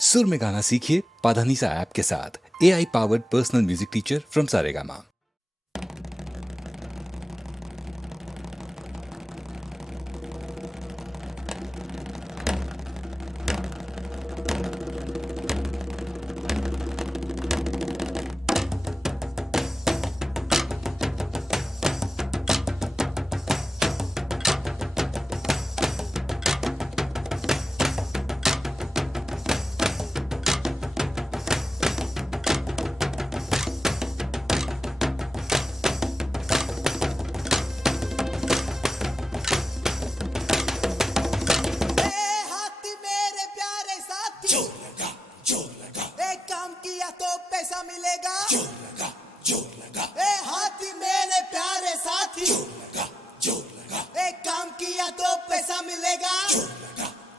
सुर में गाना सीखिए पाधानीसा ऐप के साथ। AI powered personal music teacher from Saregama. किया तो पैसा मिलेगा। जोर लगा, ए हाथी मेरे प्यारे साथी, जोर लगा, एक काम किया तो पैसा मिलेगा।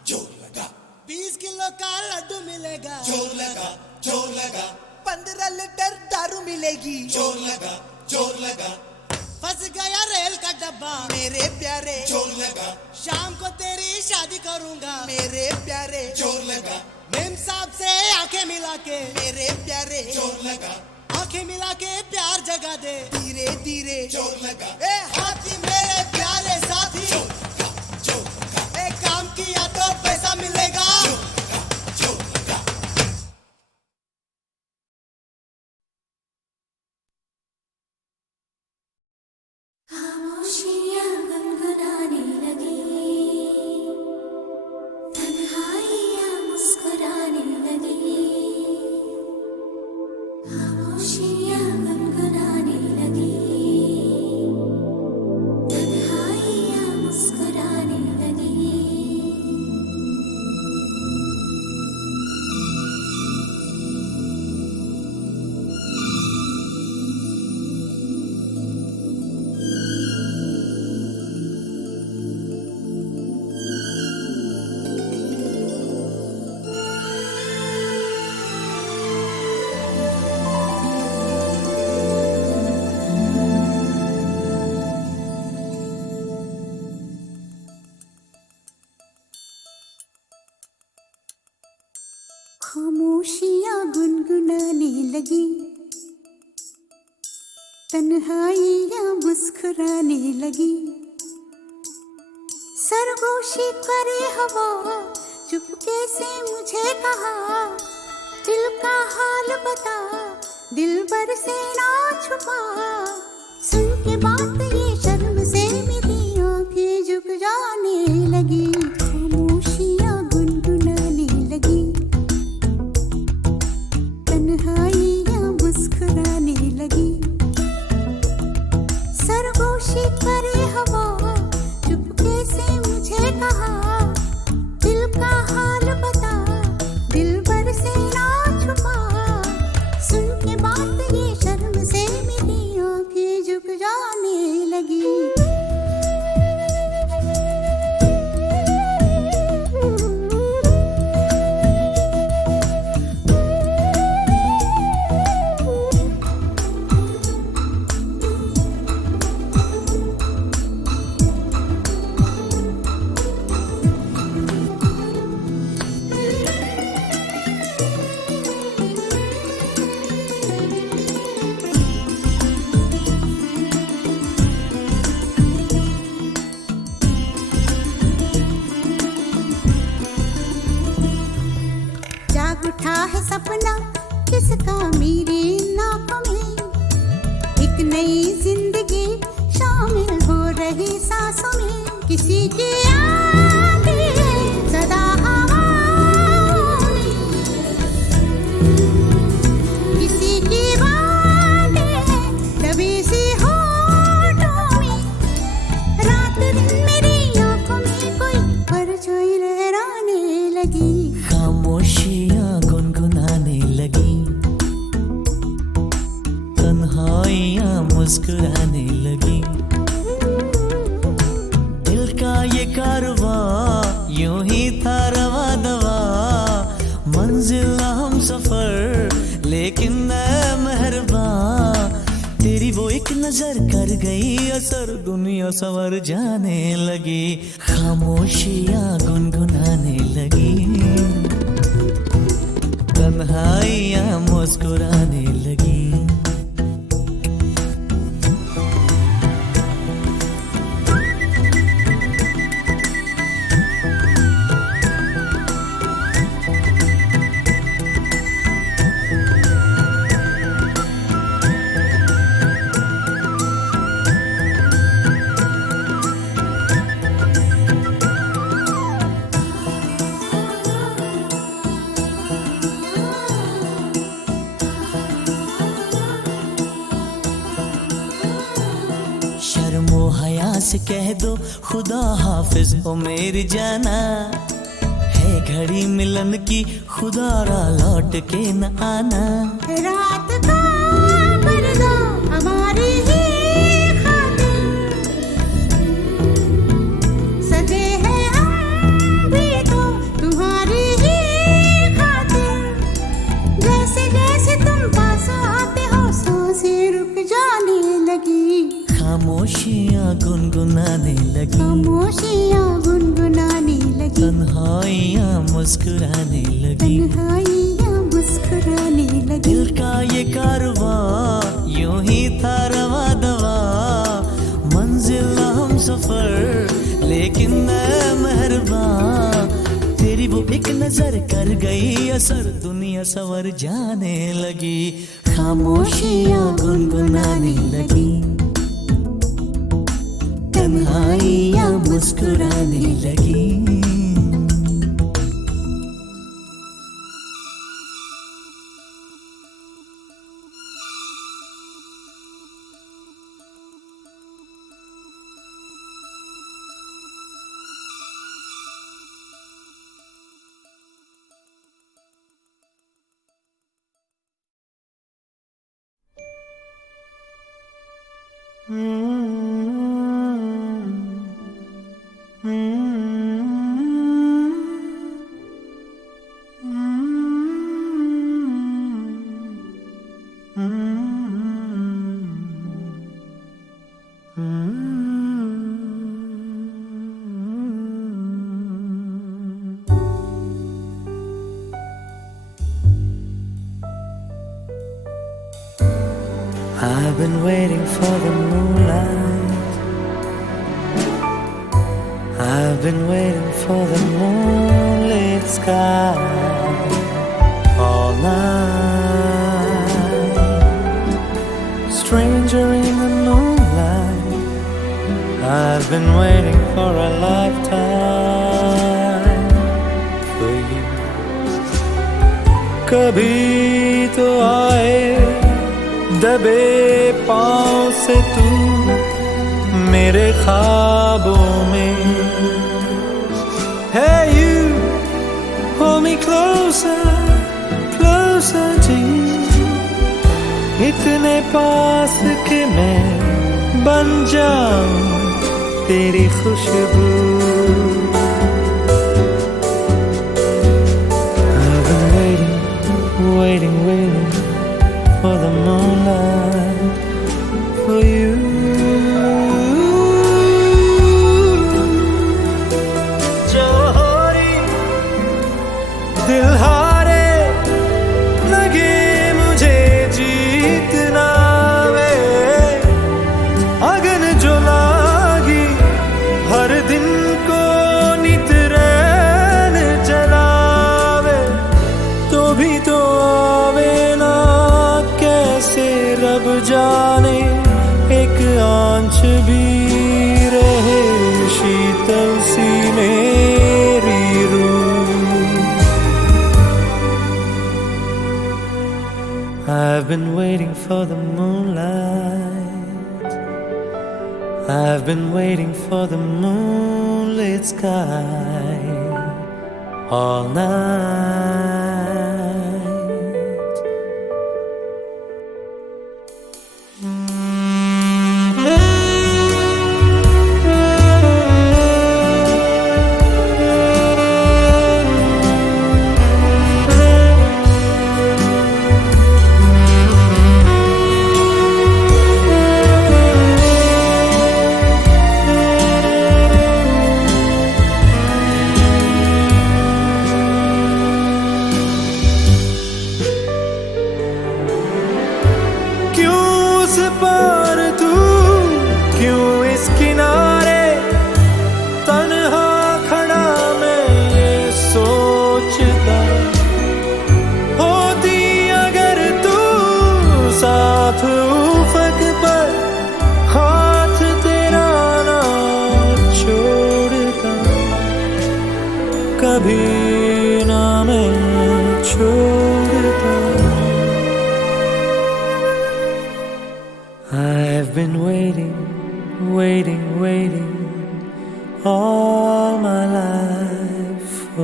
जोर लगा, 20 किलो का लड्डू मिलेगा। जोर लगा, जोर लगा, 15 लीटर दारू मिलेगी। जोर लगा, जोर लगा, फंस गया रेल का डब्बा मेरे प्यारे। जोर लगा, शाम को तेरी शादी करूंगा मेरे प्यारे। जोर लगा, मेम साहब से आंखें मिला के मेरे प्यारे। जोर लगा, आंखें मिला के प्यार जगा दे धीरे धीरे। जोर लगा, ए हाथी मेरे प्यारे साथी, जोर लगा, एक काम किया तो पैसा मिलेगा। जोर लगा। खामोशियाँ गुनगुनाने लगी, तन्हाइयाँ मुस्कुराने लगी। खामोशियाँ गुनगुनाने लगी, तन्हाइयाँ मुस्कुराने लगी। खामोशियाँ गुनगुनाने लगी, तन्हाइयाँ मुस्कुराने लगी। सरगोशी करे हवा, चुपके से मुझे कहा, दिल का हाल बता, दिलबर से ना छुपा। सुन के बात ये शर्म से मेरी आंखें झुक जाने लगी। खामोशियाँ गुनगुनाने लगी, तन्हाइयाँ मुस्कुराने लगी। सरगोशी करे हवा, चुपके से मुझे कहा, दिल का हाल बता, दिलबर से ना छुपा। सुन के बात ये शर्म से मेरी आंखें झुक जाने लगी। जाग उठा है सपना किसका मेरी नाकों में, एक नई जिंदगी शामिल हो रही सांसों में। किसी की आंधी है सदा हवाओं में, किसी की बातें है दबी सी होठों में। रात दिन मेरी आंखों में कोई परछाई लहराने लगी। खामोशियाँ गुनगुनाने लगी, तन्हाइयाँ मुस्कुराने लगी। दिल का ये कारवां यूं ही था रवा दवा, मंजिल हम सफर लेकिन मैं मेहरबान। तेरी वो एक नजर कर गई असर, दुनिया संवर जाने लगी। खामोशियाँ गुनगुनाने लगी। तन्हाइयाँ मुस्कुराने लगी। शर्मो हया से कह दो खुदा हाफिज ओ मेरी जाना, है घड़ी मिलन की खुदा रा लौट के न आना। रात का कर दो हमारी ही खातिर, सजे हैं हम भी तो तुम्हारी ही खातिर। जैसे जैसे तुम पास आते हो सांसें रुक जाने लगी। खामोशियाँ गुनगुनाने लगी, खामोशियाँ गुनगुनाने लगी, तन्हाइयाँ मुस्कुराने लगी। तन्हाइयाँ मुस्कुराने लगी। दिल का ये कारवां यूं ही था रवा दवा, मंजिल हम सफर लेकिन मैं मेहरबान। तेरी वो एक नजर कर गई असर, दुनिया सवर जाने लगी। खामोशियाँ गुनगुनाने लगी, तन्हाइयाँ मुस्कुराने लगी। I've been waiting for the moonlight, I've been waiting for the moonlit sky all night. Stranger in the moonlight, I've been waiting for a lifetime for you. कभी तो आए दबे पाँव से तू मेरे ख्वाबों में। Hey you, hold me closer, closer to you. इतने पास कि मैं बन जाऊं तेरी खुशबू। I've been waiting, waiting, waiting for the moonlight for you. जोरी दिल हारे लगे मुझे जीतना वे, अगन जो लागी हर दिन को नित रैन जलावे, तो भी तो आवे ना कैसे रब जाने एक आंच भी रहे शीतल सी मेरी रूह। I've been waiting for the moonlight, I've been waiting for the moonlit sky all night.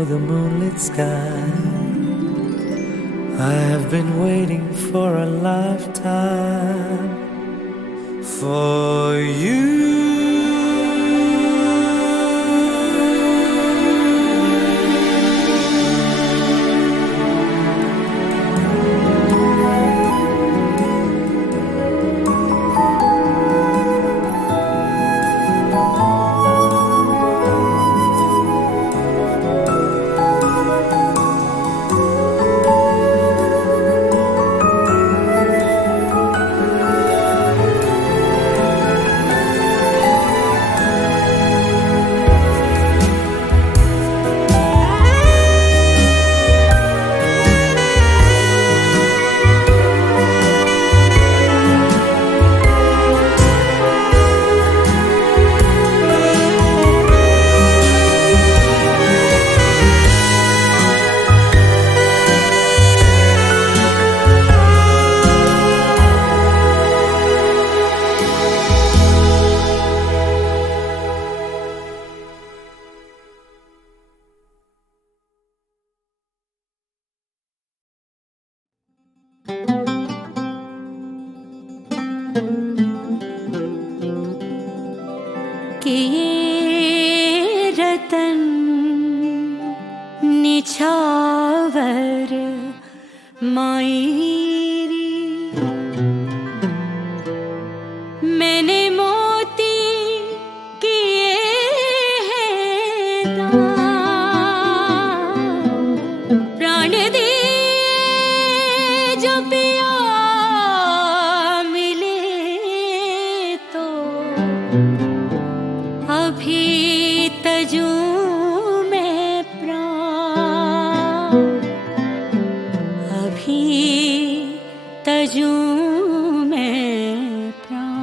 the moonlit sky. I have been waiting for a lifetime for you. कि ये रतन निछावर मायरी मैंने मोती किए हैं दान प्राण दिए जो पिया मिले तो अभी तजू में प्राण अभी तजू में प्राण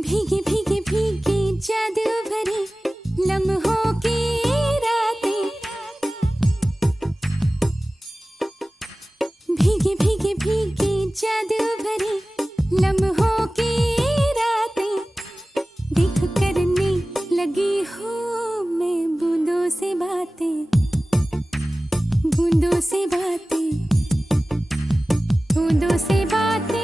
भीगे भीगे भीगे जादू भरी लम्हों की रातें, भीगे भीगे भीगे जादू भरी लम्हों की रातें, देख करने लगी हूँ मैं बूंदों से बातें, बूंदों से बातें, बूंदों से बातें।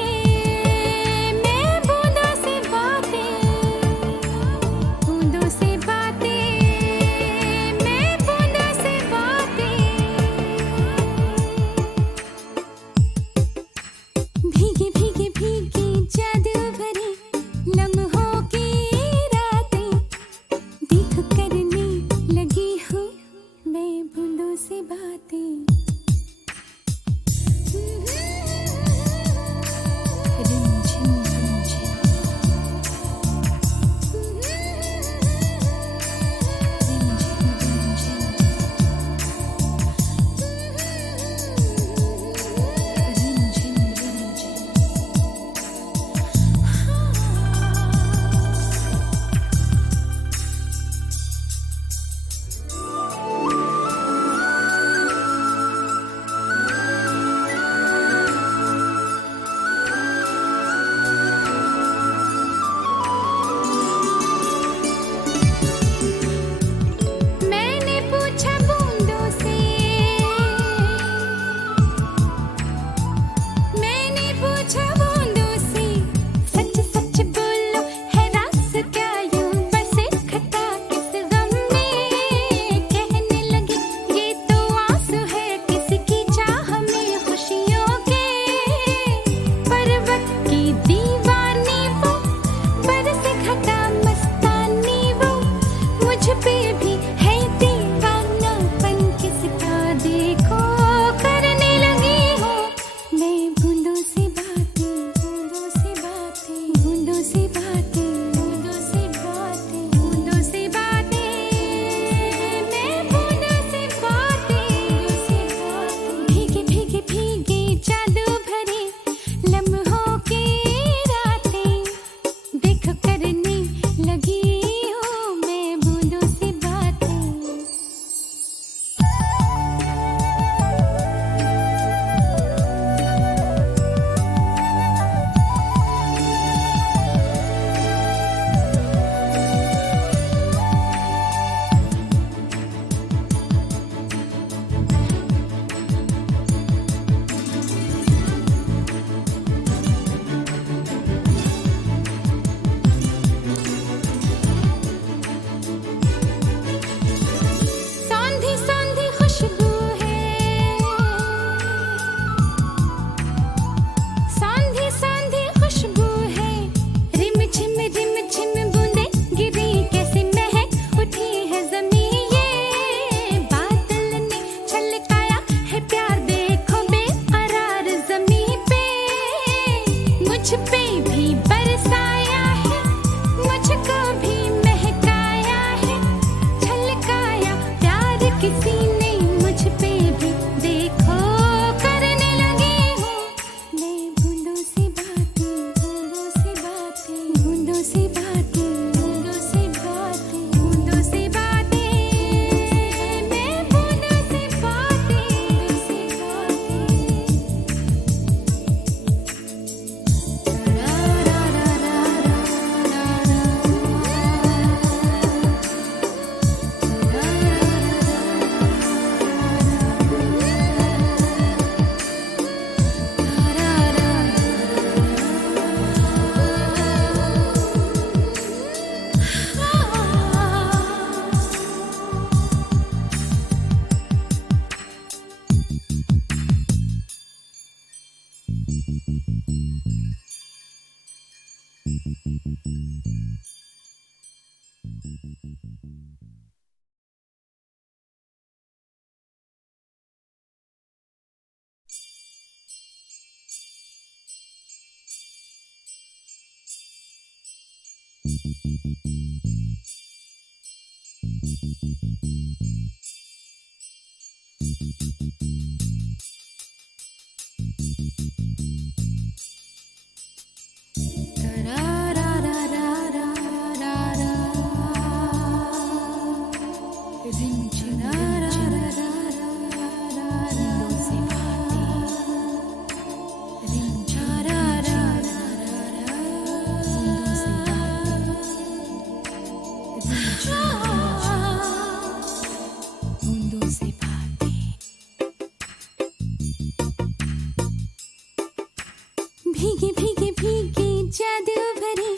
भीगी भीगी भीगी जादू भरी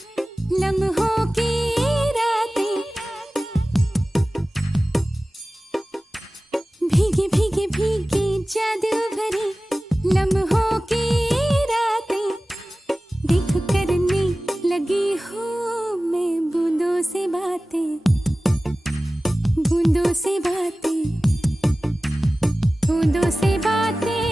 लम्हों की रातें, भीगी भीगी भीगी जादू भरी लम्हों की रातें, देख करने लगी हूँ मैं बूंदों से बातें, बूंदों से बातें, बूंदों से बातें,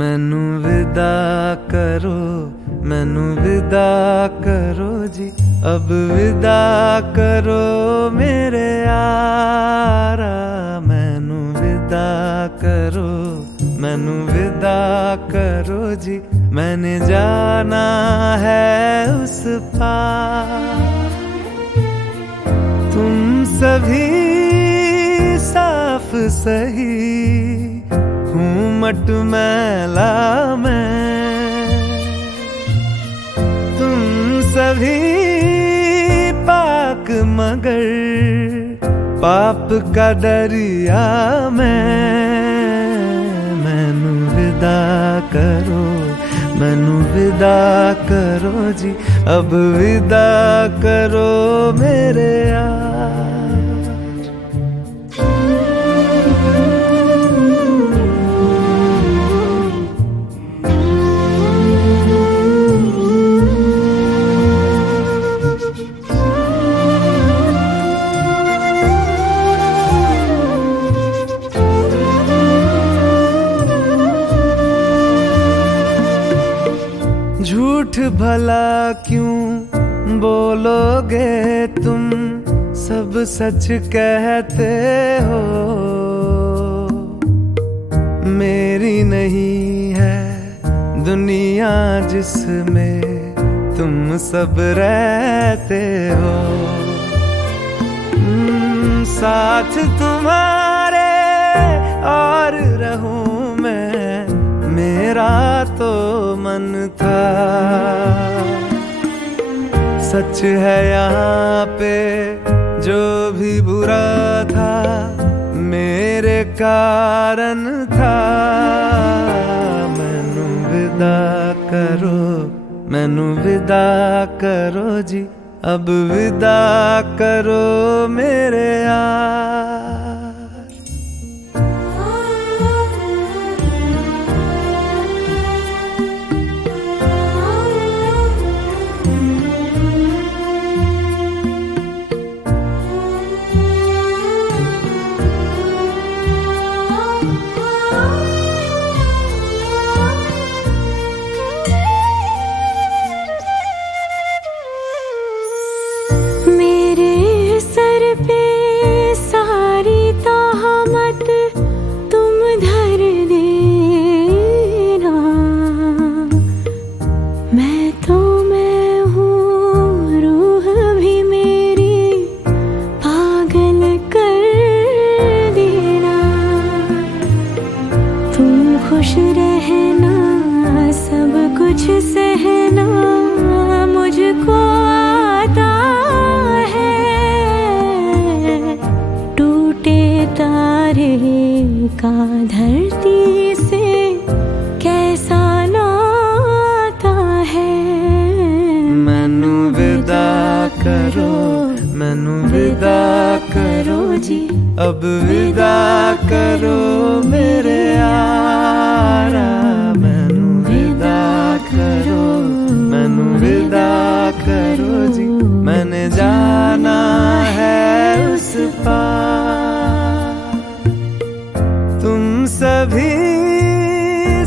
मैनू विदा करो, मैनू विदा करो जी, अब विदा करो मेरे यारा। मैनू विदा करो, मैनू विदा करो जी, मैंने जाना है उस पार। तुम सभी साफ सही हूँ मट मैला मैं, तुम सभी पाक मगर पाप का दरिया मैं। मैनू विदा करो, मैनू विदा करो जी, अब विदा करो मेरे यार। झूठ भला क्यों बोलोगे तुम, सब सच कहते हो। मेरी नहीं है दुनिया जिसमें तुम सब रहते हो। साथ तुम्हारे और रहूं मैं, मेरा तो मन था। सच है यहाँ पे जो भी बुरा था, मेरे कारण था। मैनू विदा करो, मैनू विदा करो जी, अब विदा करो मेरे यार। खुश रहना, सब कुछ सहना मुझको आता है। टूटे तारे का धरती से कैसा नाता है। मैनू विदा करो, मैनू विदा करो जी, अब विदा करो मेरे यारा। मैनू विदा करो, मैनू विदा करो जी, मैंने जाना है उस पार। तुम सभी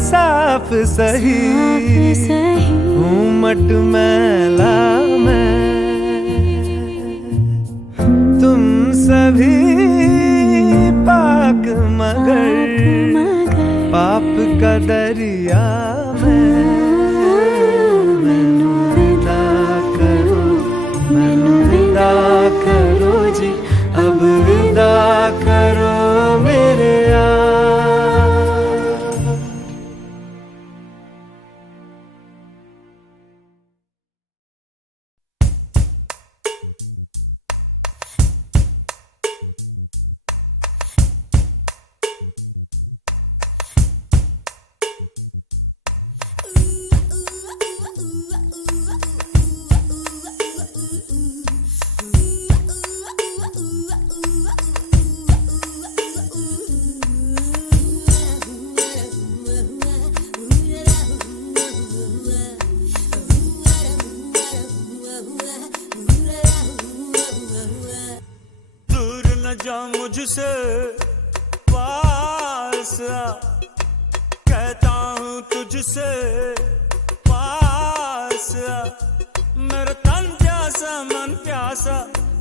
साफ सही हूँ मट मैला मैं, तुम सभी पाक मगर पाप का दरिया में। मैनू विदा करो, मैनू विदा करो जी, अब विदा करो मेरे यार। न जा मुझसे, पास आ, कहता हूँ तुझसे, पास आ, मेरा तन प्यासा मन प्यासा,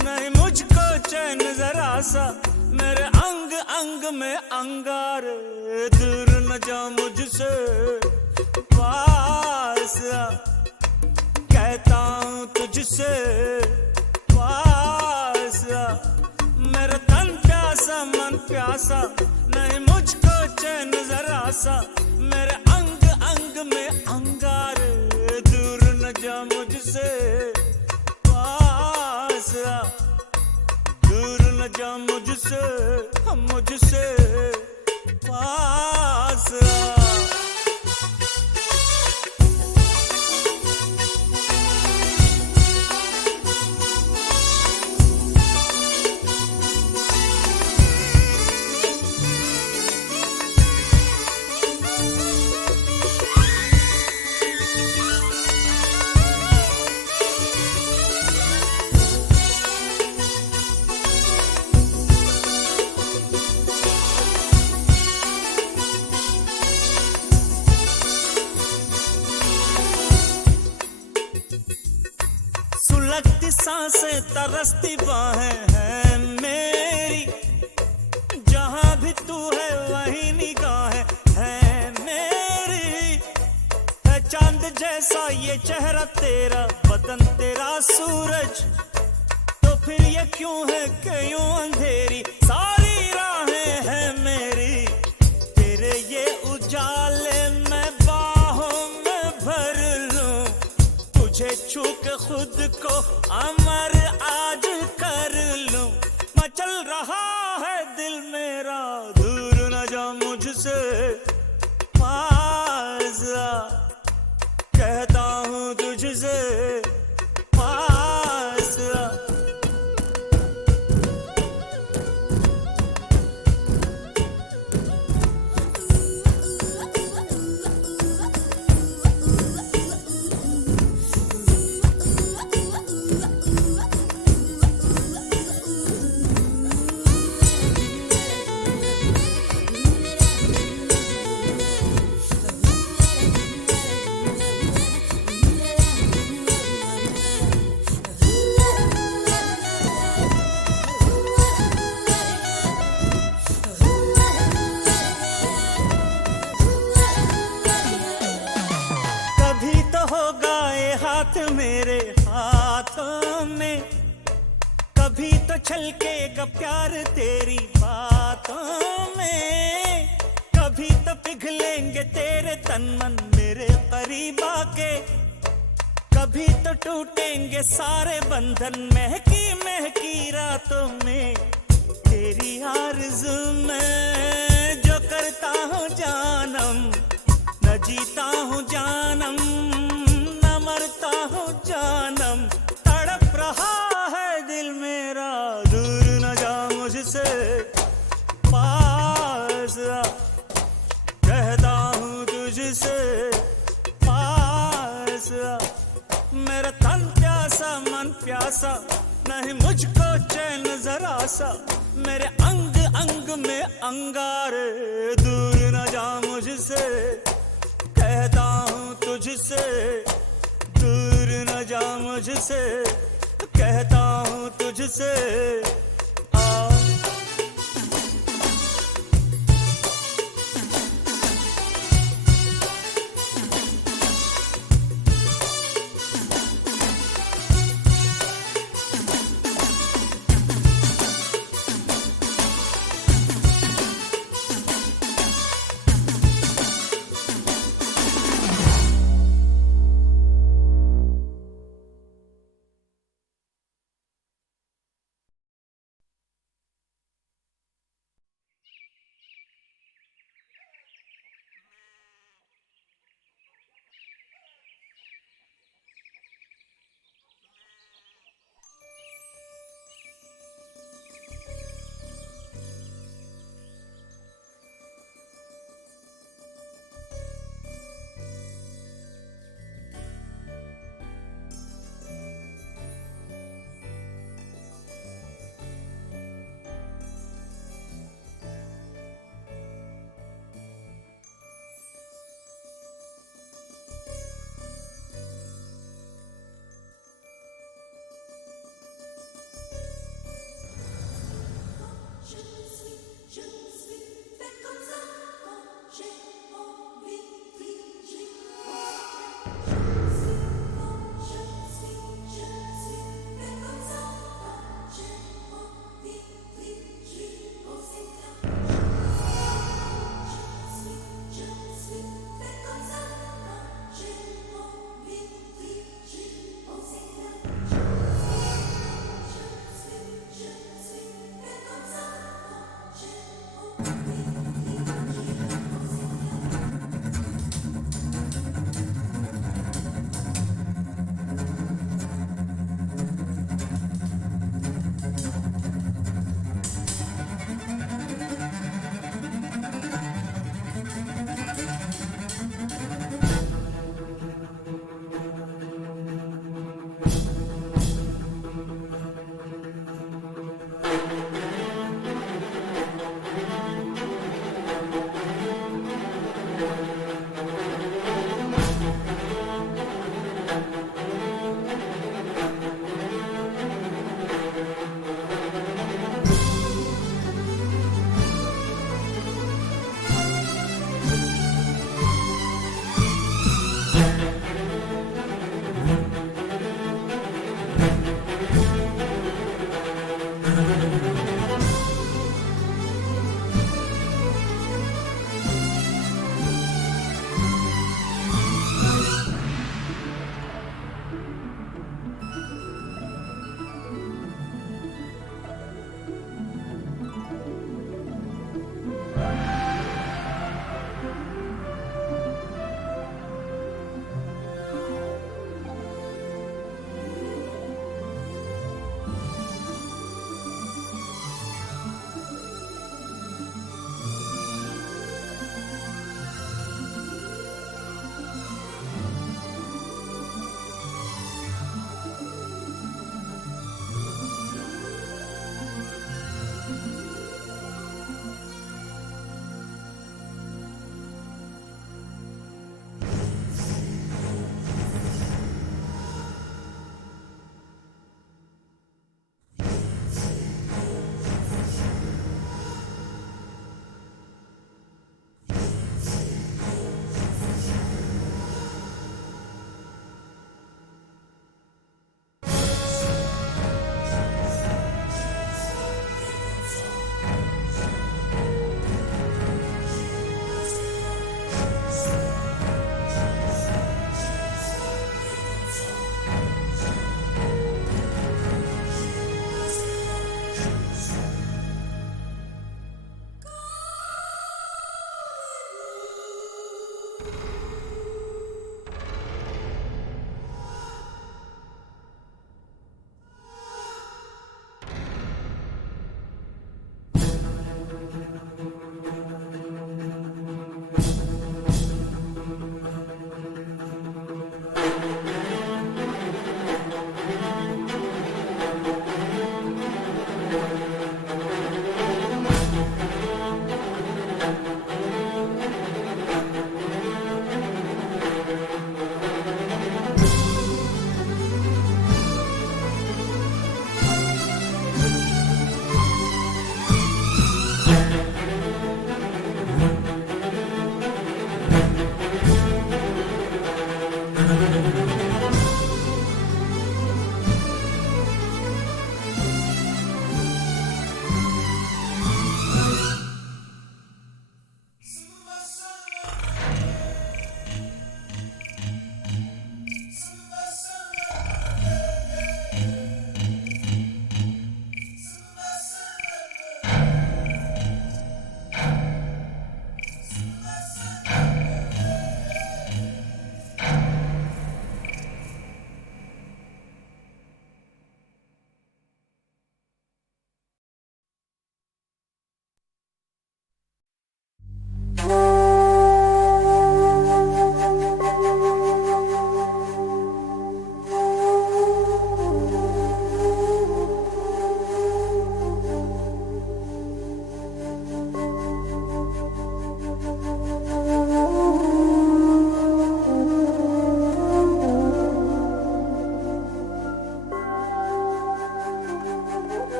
नहीं मुझको चैन जरा सा, मेरे अंग अंग में अंगारे, दूर न जा मुझसे, पास आ, कहता हूँ तुझसे, पास आ, मेरा तन प्यासा मन प्यासा, नहीं मुझको चैन जरा सा, मेरे अंग अंग में अंगारे, दूर न जा मुझसे, पास आ, दूर न जा मुझसे, मुझसे पास आ। सुलगती सांसें तरसती बाहें हैं मेरी, जहां भी तू है वहीं निगाहें हैं मेरी, है चांद जैसा ये चेहरा तेरा, बदन तेरा सूरज, तो फिर ये क्यों है कि यूं अंधेरी सारी राहें हैं मेरी, तेरे ये उजाले मैं बाहों में भर लूं, तुझे छू के खुद को अमर आज कर लूं, मचल रहा है दिल मेरा, दूर न जा मुझसे, पास आ, कहता हूँ तुझसे, पास आ। कभी तो होगा ये हाथ मेरे हाथों में, कभी तो छलकेगा प्यार तेरी बातों में, कभी तो पिघलेंगे तेरे तन मन मेरे करीब आके, कभी तो टूटेंगे सारे बंधन महकी महकी रातों में, तेरी आरज़ू में जो करता हूँ जानम, न जीता हूँ जानम, न मरता हूँ जानम, तड़प रहा है दिल मेरा, दूर न जा मुझसे, पास आ, कहता हूँ तुझसे, पास आ, मेरा तन प्यासा मन प्यासा, नहीं मुझको चैन जरा सा, मेरे अंग अंग में अंगारे, दूर न जा मुझसे, कहता हूँ तुझसे, दूर न जा मुझसे, कहता हूँ तुझसे।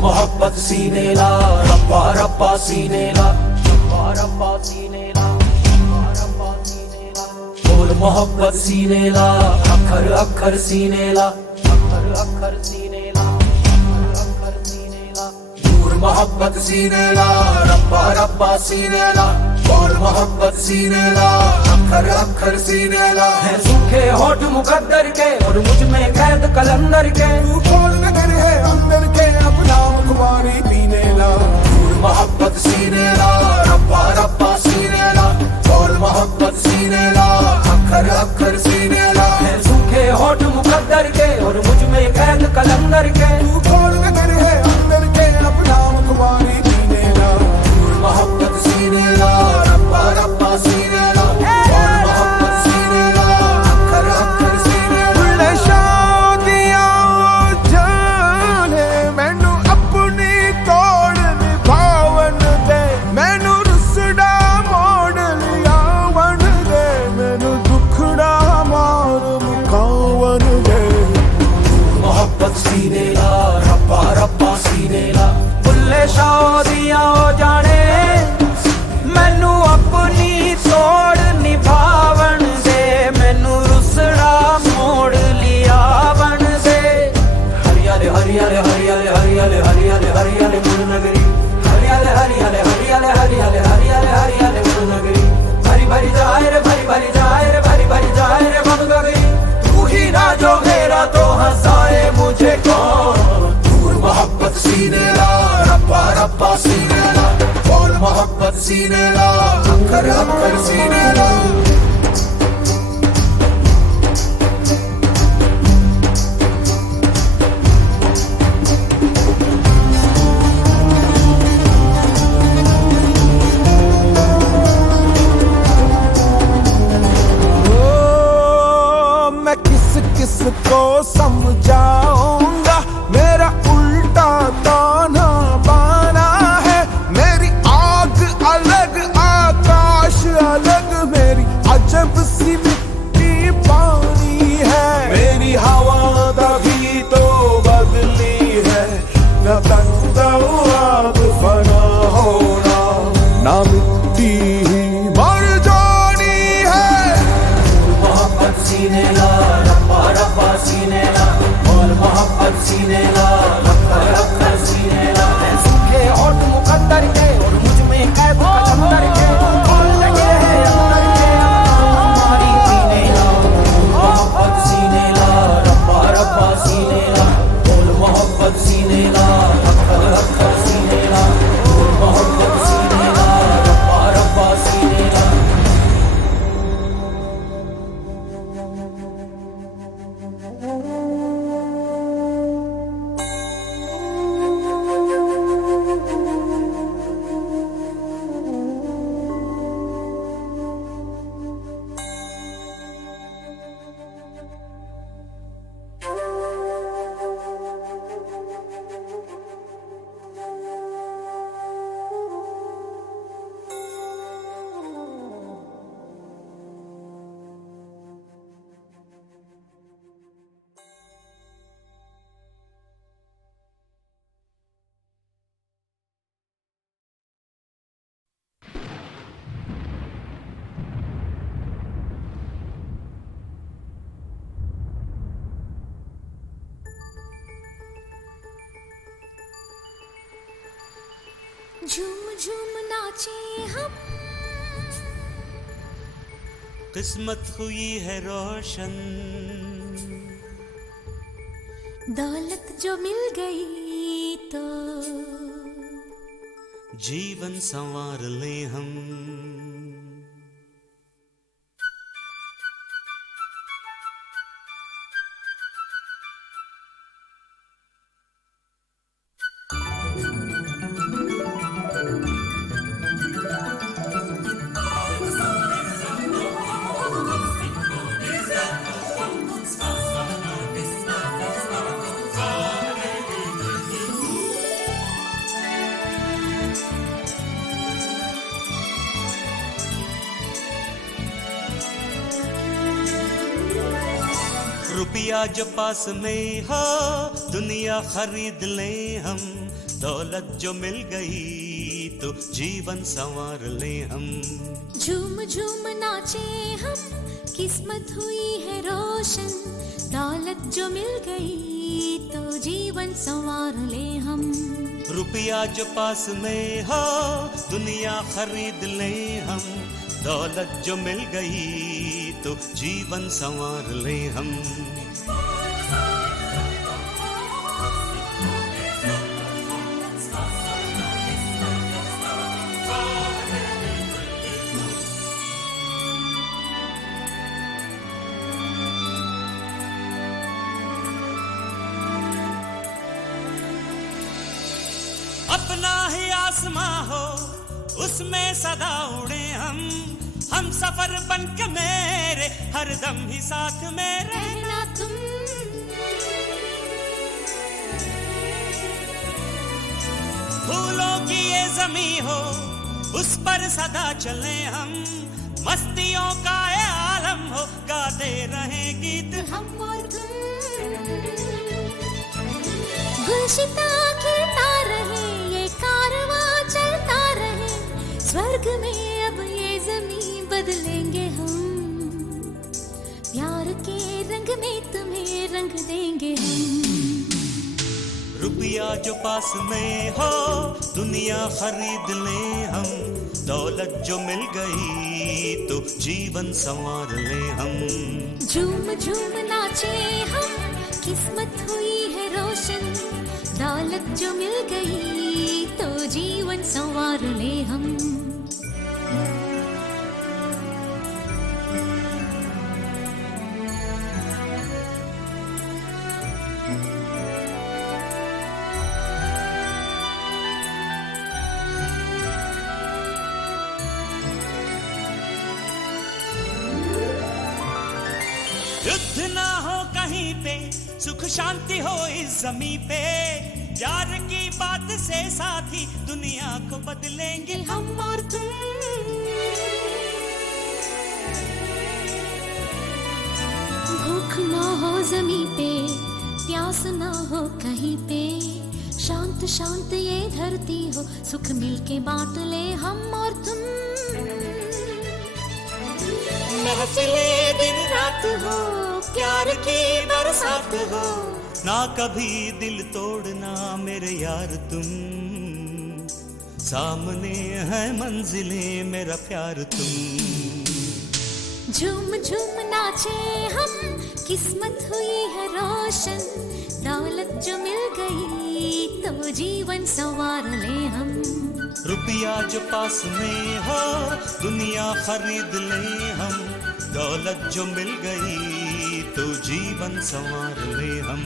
मोहब्बत सीने ला, रब्बा रब्बा सीने ला, रब्बा रब्बा सीने ला, रब्बा रब्बा सीने ला। बोल मोहब्बत सीने ला, अखर अखर सीने ला, अखर अखर सीने ला, अखर अखर सीने ला। दूर मोहब्बत सीने ला, रब्बा रब्बा सीने ला, बोल मोहब्बत सीने ला, अखर अखर सीने ला। है सूखे होठ मुकद्दर के और मुझ में कैद कलंदर के, तू खोल नगर है अंदर के, अपना खुमारी पीने ला। दूर मोहब्बत सीने ला, रब्बा रब्बा सीने ला, बोल मोहब्बत सीने ला, अखर अखर सीने ला। है सूखे होठ मुकद्दर के और मुझ में कैद कलंदर के, तू खोल नगर है अंदर के, अपना खुमारी पीने ला। दूर मोहब्बत सीने ला, रब्बा रब्बा सीने ला, बोल मोहब्बत सीने ला, अखर अखर सीने ला। शादियां जाने मैनू अपनी तोड़ निभावन दे, मैनू रुसड़ा मोड़ लिया वन दे, मैनू दुखड़ा मार मुकावन दे। मोहब्बत सीने ला, रब्बा रब्बा सीने ला। बुल्ले शादियां हो जाने मैनू अपनी तोड़ निभावन दे, मैनू रुसड़ा मोड़ लिया वन दे। हरियाले हरियाले हरियाले हरियाले हरियाले हरियाले गुरुनगरी, हरियाले हरियाले हरियाले हरियाले हरियाले हरियाले गुरुनगरी। भरी भरी जाए रे भरी भरी जाए रे भरी भरी जाए रे भगगरी। तू ही ना जो मेरा तो हंसाए मुझे कौन। दूर मोहब्बत सीने ला, रब्बा रब्बा सीने ला, बोल मोहब्बत सीने ला, अखर अखर सीने ला। मैं किस किस को समझाऊंगा, मेरा उल्टा ताना बाना है। मेरी आग अलग आकाश अलग, मेरी अजब सी मिट्टी पानी है। मेरी हवा तभी तो बदली है, न बंदा आग फना होना, ना मिट्टी ही मर जानी है। मोहब्बत सीने ला, रब्बा रब्बा सीने ला, बोल मोहब्बत सीने ला, अखर अखर सीने ला। है सूखे होठ मुकद्दर के और मुझ में कैद कलंदर के, खोल लगे हैं अंदर के, हमारी पीने ला। मोहब्बत सीने ला, रब्बा रब्बा सीने ला, बोल मोहब्बत सीने ला, अखर अखर सीने ला। बोल मोहब्बत सीने ला, रब्बा रब्बा सीने ला। झूम झूम नाचे हम, किस्मत हुई है रोशन, दौलत जो मिल गई तो जीवन संवार ले हम। रुपया जो पास में हो, दुनिया दुनिया खरीद ले हम, दौलत जो मिल गई तो जीवन संवार ले हम। झूम झूम नाचे हम, किस्मत हुई है रोशन, दौलत जो मिल गई तो जीवन संवार ले हम। रुपया जो पास में हो दुनिया खरीद ले हम, दौलत जो मिल गई तो जीवन संवार ले हम। अपना ही आसमां हो उसमें सदा उड़े हम सफर बन के मेरे हरदम ही साथ में रहना तुम। फूलों की ये जमी हो उस पर सदा चले हम, मस्तियों का ये आलम हो गाते रहे गीत हम और तुम। गुलशिता खिलता रहे, ये कारवां चलता रहे, स्वर्ग में अब ये ज़मीं बदलेंगे हम, प्यार के रंग में तुम्हें रंग देंगे हम। रुपया जो पास में हो दुनिया खरीद ले हम, दौलत जो मिल गई तो जीवन संवार ले हम। झूम झूम नाचे हम, किस्मत हुई है रोशन, दौलत जो मिल गई तो जीवन संवार ले हम। युद्ध ना हो कहीं पे, सुख शांति हो इस जमी पे, प्यार की बात से साथी दुनिया को बदलेंगे हम और तुम। भूख ना हो जमी पे, प्यास ना हो कहीं पे, शांत शांत ये धरती हो, सुख मिलके बांट ले हम और तुम। महफिले दिन रात हो, प्यार की बरसात हो, ना कभी दिल तोड़ना मेरे यार तुम, सामने है मंजिले मेरा प्यार तुम। झूम झूम नाचे हम, किस्मत हुई है रोशन, दौलत जो मिल गई तो जीवन संवार ले हम। रुपया जो पास में हो दुनिया खरीद ले हम, दौलत जो मिल गई तो जीवन संवार ले हम।